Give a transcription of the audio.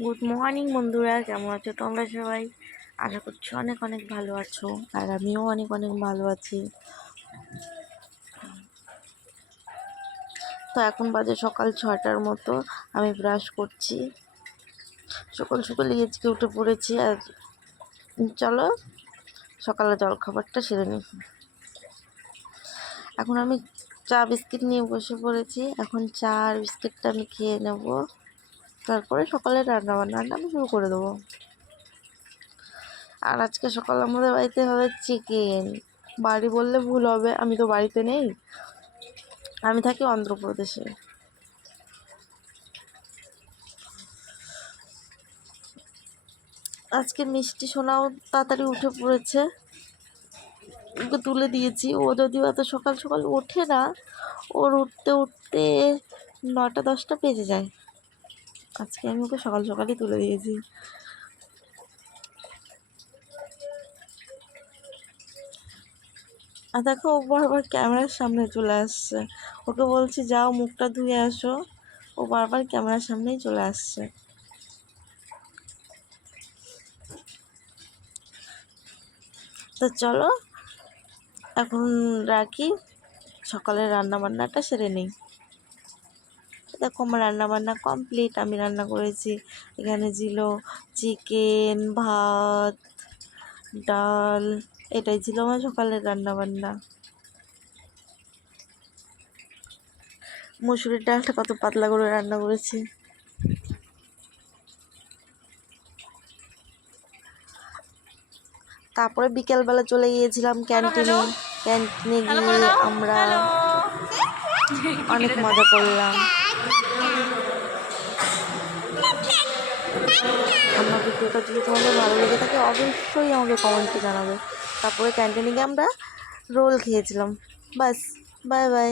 Good morning বন্ধুরা, কেমন আছো তোমরা সবাই? আশা করছি অনেক অনেক ভালো আছো, আর আমিও অনেক অনেক ভালো আছি। তো এখন বাজে সকাল 6টার মতো। আমি ব্রাশ করছি, সকাল সকাল আজকে উঠে পড়েছি। আর চলো সকালে জলখাবারটা সেরে নিই। এখন আমি চা বিস্কিট নিয়ে বসে পড়েছি। এখন চা আর বিস্কিটটা আমি খেয়ে নেব, তারপরে সকালে রান্নাবান্নাটা আমি শুরু করে দেবো। আর আজকে সকাল আমাদের বাড়িতে হবে চিকেন। বাড়ি বললে ভুল হবে, আমি তো বাড়িতে নেই, আমি থাকি অন্ধ্রপ্রদেশে। আজকে মিষ্টি সোনাও তাড়াতাড়ি উঠে পড়েছে, ওকে তুলে দিয়েছি। ও যদিও এত সকাল সকাল ওঠে না, ওর উঠতে উঠতে 9টা 10টা বেজে যায়। আজকে আমি ওকে সকাল সকালই তুলে দিয়েছি। আর দেখো, ও বারবার ক্যামেরার সামনে চলে আসছে। ওকে বলছি যাও মুখটা ধুয়ে আসো, ও বারবার ক্যামেরার সামনেই চলে আসছে। তো চলো এখন রাখি, সকালের রান্নাবান্নাটা সেরে নিই। দেখো আমার রান্নাবান্না কমপ্লিট। আমি রান্না করেছি, এখানে ছিল চিকেন, ভাত, ডাল, এটাই ছিল আমার সকালের রান্নাবান্না। মুসুরির ডালটা কত পাতলা করে রান্না করেছি। তারপরে বিকেলবেলা চলে গিয়েছিলাম ক্যান্টিনে। ক্যান্টিনে গিয়ে আমরা অনেক মজা করলাম। আমার ভিডিওটা যদি তোমাদের ভালো লেগে থাকে অবশ্যই আমাকে কমেন্টে জানাবে। তারপরে ক্যান্টিনে গিয়ে আমরা রোল খেয়েছিলাম। বাস, বাই বাই।